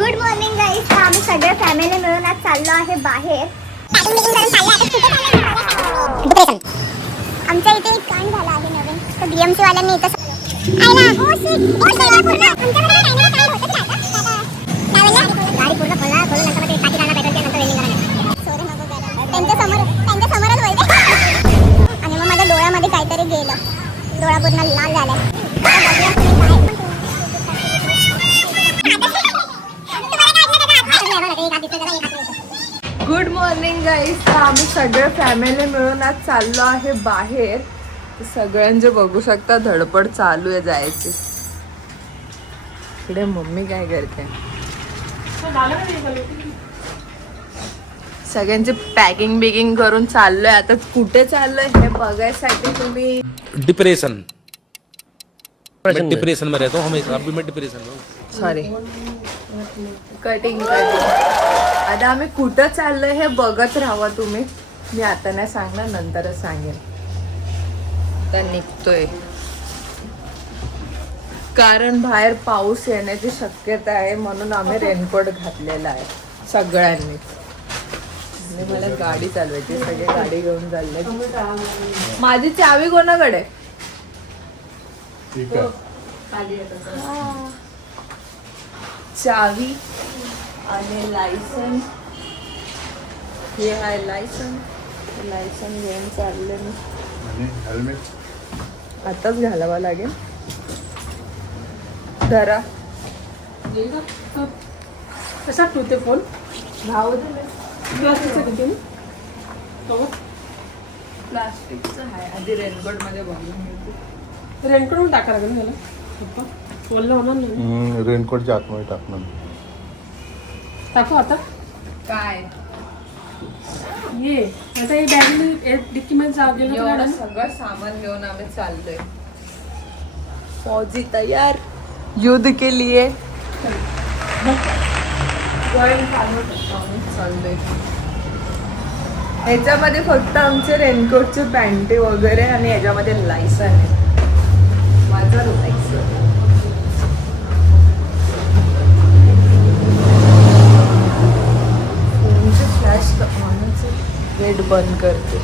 Good morning guys. आम्ही सगळे family मिळून आज चाललो आहे बाहेर. आमच्या इथे एक कांड झाला आहे नवीन. तर बीएमसी वाल्यांनी इथं गाडी पूर्ण खोला खोलून नंतर ते टाकी जाणार पेट्रोलच्या नंतर वेल्डिंग करायला त्यांच्या समोरच वळते आणि मग माझ्या डोळ्यामध्ये काहीतरी गेलं. डोळा पूर्ण लाल झालाय. Good morning guys. आम्ही सगळे फॅमिली मिळून आज चाललो आहे बाहेर. सगळ्यांचे बघू शकता धडपड चालू आहे जायची. इकडे मम्मी काय करते, सगळ्यांची पॅकिंग बिकिंग करून चाललोय. आता कुठे चाललोय हे बघायसाठी तुम्ही डिप्रेशन में रहता हूँ हमेशा. अभी मैं डिप्रेशन में हूँ. सॉरी कटिंग आता आम्ही कुठं चाललोय हे बघत राहा तुम्ही. मी आता नाही सांगणार, नंतरच सांगेन. आता निघतोय कारण बाहेर पाऊस येण्याची शक्यता आहे, म्हणून आम्ही रेनकोट घातलेला आहे सगळ्यांनी. आणि मला गाडी चालवायची, सगळे गाडी घेऊन चालले. माझी चावी कोणाकडे? चावी आणि लायसन. हे आहे लायसन. लायसन घेऊन चालले मी. हेल्मेट आताच घालावा लागेल. धरा कसा ठेवते फोन? भाऊ दिले. प्लास्टिकचं आहे. आधी रेनकोट मध्ये बघून घेते. रेनकोट टाका लागेल त्याला. बोललं होणार नाही. रेनकोटच्या आतमध्ये टाकणार. टाकू आता काय ये आता हे बॅग डिक्की मध्ये जाऊ गेलो. एवढं सगळं सामान घेऊन आम्ही चाललोय. फौजी तयार युद्ध के लिए. चाललोय. ह्याच्यामध्ये फक्त आमचे रेनकोटचे पॅन्टी वगैरे आणि ह्याच्यामध्ये लायसन आहे. माझा लायसन. फोनचे फ्लॅश गेट बंद करते.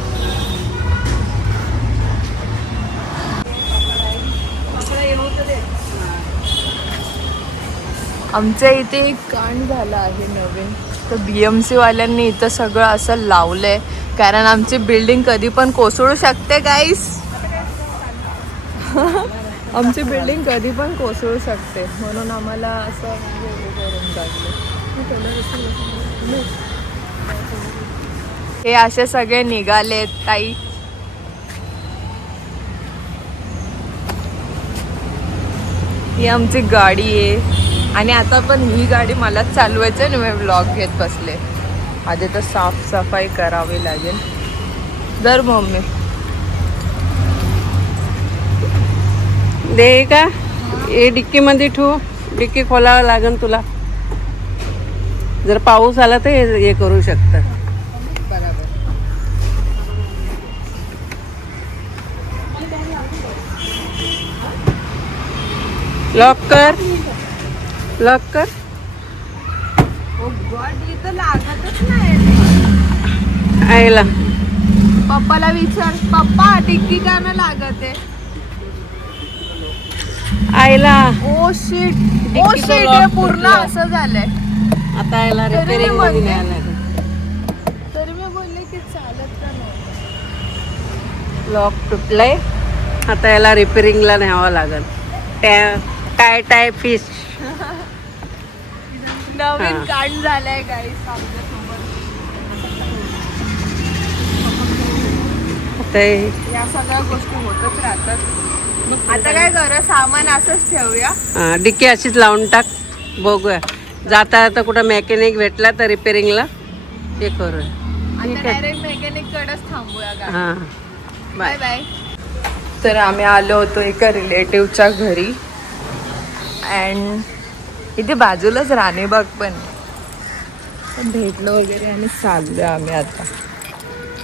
आमच्या इथे एक कांड झाला आहे नवीन. तर BMC वाल्यांनी इथं सगळं असं लावलंय कारण आमची बिल्डिंग कधी पण कोसळू शकते गाईस. आमची बिल्डिंग कधी पण कोसळू शकते, म्हणून आम्हाला असं करून टाकलं. हे असे सगळे निघालेत ताई. ही आमची गाडी आहे आणि आता पण ही गाडी मलाच चालवायची आहे आणि मी व्लॉग घेत बसले. आधी तर साफसफाई करावी लागेल. दर मम्मी दे का हे डिक्की मध्ये ठेवू. डिक्की खोलावं लागेल तुला. जर पाऊस आला तर हे करू शकतं. बराबर. लॉक कर. लॉक कर. ओ गॉड, इथं लागतच नाही. आईला पप्पाला विचार, पप्पा टिक्की का ना लागत आहे. आईला ओ शिट. ओ डिक्कीचं शिट, lock हे पूर्ण तुटलं. असं झालंय. आता याला तरी रिपेअरिंग मी मध्ये म्हणते. न्यायला लागेल. तरी मी बोलले की चालत का नाही. लॉक तुटलंय. आता याला रिपेअरिंगला न्यावं लागेल. Tie tie fish. नवीन हा. कांड झालाय गाईस आमच्यासोबत. या सगळ्या गोष्टी होतच राहतात. आता काय करूया, सामान असंच ठेवूया. डिक्की अशीच लावून टाक. बघूया जाता आता कुठं मेकॅनिक भेटला तर रिपेअरिंगला हे करूया. आता डायरेक्ट मेकॅनिक कडेच थांबूया गाडी. हां बाय बाय. तर आम्ही आलो होतो एका रिलेटिव्हच्या घरी अँड इथे बाजूलाच राणीबाग पण भेटलो वगैरे आणि चाललो आम्ही आता.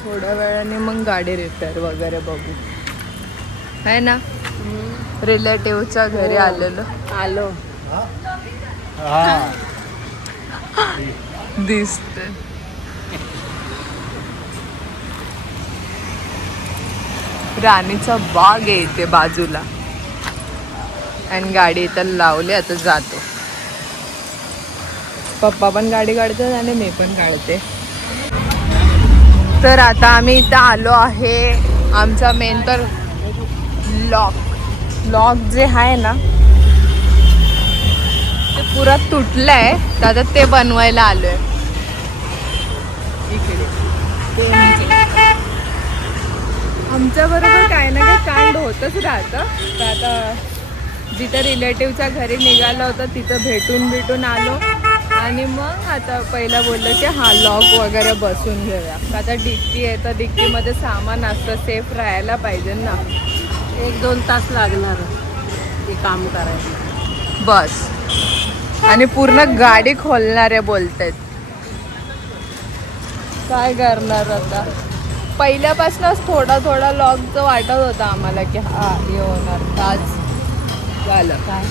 थोड्या वेळाने मग गाडी रिपेअर वगैरे बघू, आहे ना. रिलेटिव्हच्या घरी आलेलो. आलो. दिसते. राणीचा बाग आहे इथे बाजूला आणि गाडी इथं लावली. आता जातो. पप्पा पण गाडी काढतात आणि मी पण काढते. तर आता आम्ही इथं आलो आहे. आमचा मेन तर लॉक जे आहे ना ते पुरा तुटलंय. तर आता ते बनवायला आलोय. आमच्या बरोबर काही ना काही कांड होतच राहतं. तर आता जिथं रिलेटिव्हच्या घरी निघालं होतं तिथं भेटून आलो आणि मग आता पहिला बोललं की हा लॉक वगैरे बसून घेऊया. आता डिक्की आहे तर डिक्कीमध्ये सामान असतं, सेफ राहायला पाहिजे ना. 1-2 तास लागणार ते काम करायला. बस. आणि पूर्ण गाडी खोलणार आहे बोलतायत. काय करणार आता. पहिल्यापासूनच थोडा लॉकचं वाटत होतं आम्हाला की हा हे होणार. ताज झालं काय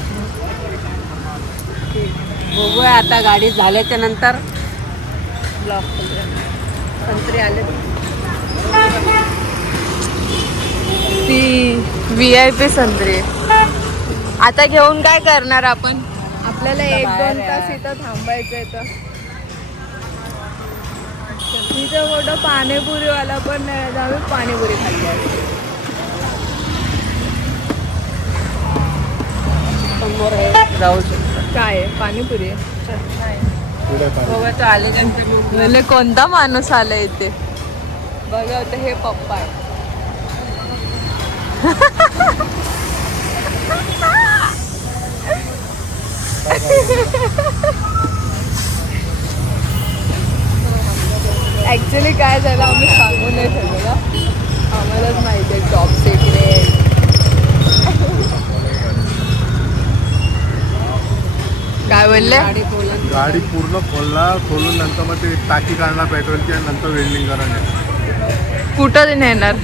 बघूया आता गाडी झाल्याच्या नंतर ब्लॉक संत्री आले. ती VIP संत्री. आता घेऊन काय करणार आपण. आपल्याला 1-2 तास इथं थांबायचंय. तर तिथं मोठं पाणीपुरीवाला पण नाही. आम्ही पाणीपुरी खाल्ली आहे. समोर आहे जाऊ शकतो. काय आहे पाणीपुरी आहे. बघा तो आले त्यांचं म्हणजे कोणता माणूस आला इथे बघा. होतं हे पप्पा आहे. ऍक्च्युली काय झालं आम्ही सांगू नाही शकलो ना. आम्हालाच माहिती आहे टॉप सिक्रेट. काय बोलले. गाडी पूर्ण खोलून नंतर मग ते टाकी काढणार पेट्रोलची आणि नंतर वेल्डिंग करणार. कुठं नेणार.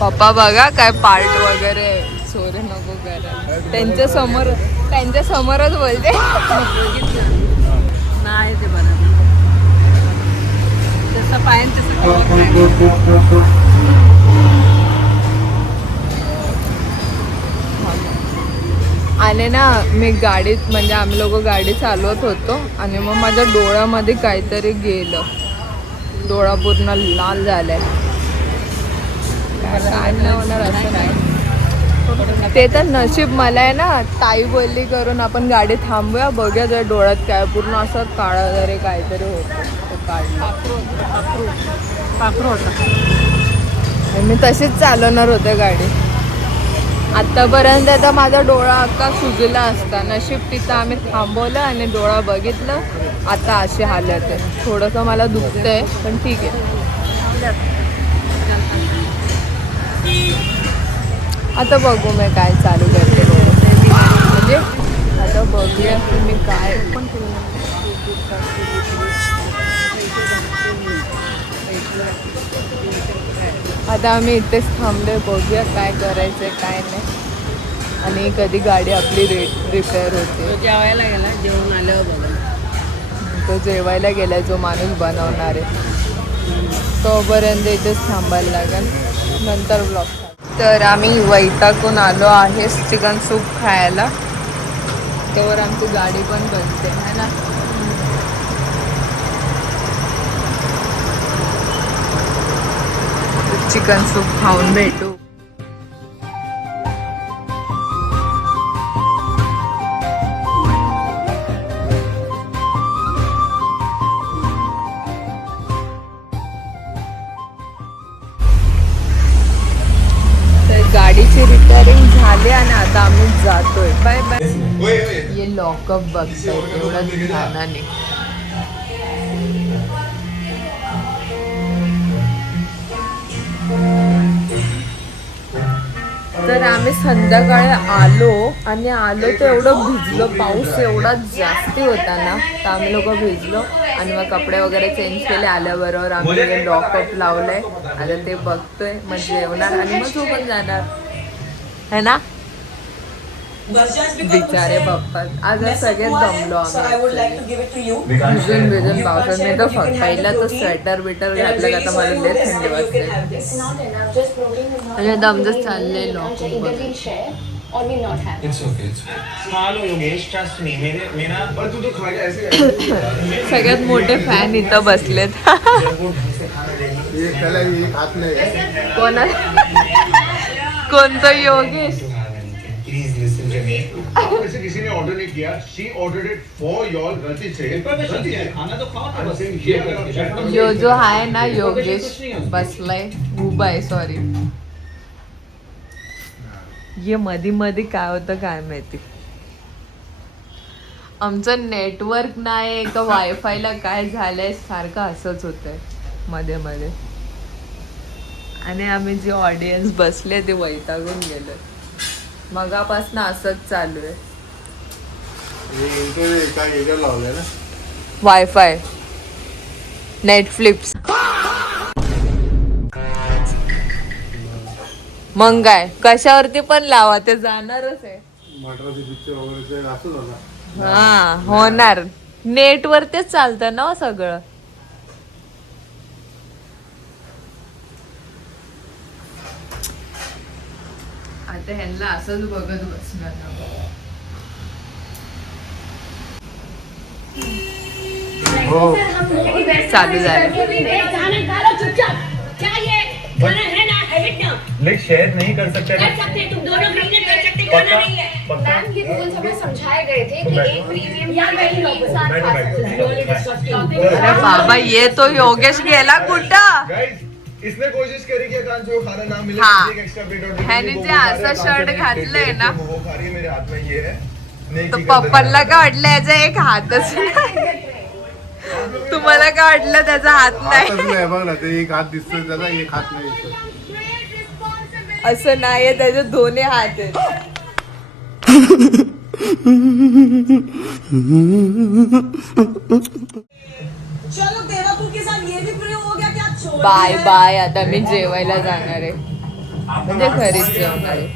पप्पा बघा काय पार्ट वगैरे चोरी नको करायला. त्यांच्या समोरच बोलते. नाही ते बरं जसं पाहिजे तसं. आणि ना मी गाडीत म्हणजे आम्ही लोक गाडी चालवत होतो आणि मग माझ्या डोळ्यामध्ये काहीतरी गेलं. डोळा पूर्ण लाल झालाय. काय नाही होणार असं नाही. ते तर नशीब मला आहे ना. ताई बोलली करून आपण गाडी थांबूया बघूया जर डोळ्यात काय पूर्ण असं काळा जरी काहीतरी होतं. पाखरू होता. मी तशीच चालवणार होते गाडी. आत्तापर्यंत तर माझा डोळा अख्खा सुजला असता. नशीब तिथं आम्ही थांबवलं आणि डोळा बघितलं. आता अशी हालत आहे. थोडंसं मला दुखतंय पण ठीक आहे. आता बघू मी काय चालू करते. म्हणजे आता बघूया की मी काय. आता आम्ही इथेच थांबलोय. बघूया काय करायचं काय नाही आणि कधी गाडी आपली रिपेअर होते. जेवायला गेला. जेवण आल्यावर बघा. तो जेवायला गेला जो माणूस बनवणार आहे तोपर्यंत इथेच थांबायला लागेल. नंतर ब्लॉग. तर आम्ही वैतागून आलो आहे चिकन सूप खायला. त्यावर आमची गाडी पण बनते है ना. चिकन सूप खाऊन भेटू. गाडीची रिपेअरिंग झाली आणि आता आम्ही जातोय. Bye bye. ये लॉकअप बघताय तेवढा ध्यानाने. तर आम्ही संध्याकाळी आलो तर एवढं भिजलो. पाऊस एवढा जास्ती होता ना तर आम्ही लोक भिजलो आणि मग कपडे वगैरे चेंज केले. आल्याबरोबर आम्ही लॉकअप लावलंय. आता ते बघतोय मग जेवणार आणि मग झोपून जाणार है ना. बिचारे पप्पा आज सगळेच जमलो आम्ही भिजून पावसात नाही तर पहिला तो स्वेटर बिटर घातला का आता मला लय थंडी वाजते आणि दमजच चाललेलो or will not have. It's okay. Smile, Yogesh. Trust me. मेरा पर तू तो खाएगा ऐसे सगळ्यात मोठे फॅन इथं बसलेत ये पहले ये हाथ में है कोणा कोणतं Yogesh Please listen to me. आपको ऐसे किसी ने ऑर्डर नहीं किया she ordered it for your गलती से गलती है खाना तो खाओ ना बस ये यो जो आहे ना योगेश बसलाय उभा आहे सॉरी ये मधी मध्ये काय होतं काय माहिती आमचं नेटवर्क नाही का वायफायला काय झालंय सारखं असंच होतंय मध्ये मध्ये आणि आम्ही जे ऑडियन्स बसले ते वैतागून गेले मगापासून असंच चालू आहे ये इंटरव्यू एका याच्यावर लावलंय ना वायफाय नेटफ्लिक्स मग काय कशावरती पण लावा ते जाणारच आहे मद्रासी पिक्चर वगैरे असंच होता हा होणार नेटवरतीच चालतं ना हो सगळं आता ह्यांना असंच बघत बसणार ना हो चालू झालं लेकिन शेयर नहीं कर सकते ना तुम दोनों बिजनेस कर सकते करना नहीं है मैम ये रूल्स हमें समझाए गए थे कि एक प्रीमियम या इंसान खा सकता है अरे बाबा ये तो योगेश गेला कुठं गाइस इसने कोशिश करी कि कान से वो खाना ना मिले हाँ। एक एक्स्ट्रा प्लेट और ह्याने जे असं शर्ट घातलंय ना वो खा रही है मेरे हाथ में ये है नहीं तर पप्पांना काय वाटलं याचा एक हातच तुम्हाला काय वाटलं त्याचा हात नाही हातच नाही बघ ना ते एक हात दिसतोय त्याचा एक हात नाही दिसतोय असं नाहीये त्याचे दोन्ही हात आहेत बाय बाय आता मी जेवायला जाणार आहे म्हणजे घरीच जेवणार आहे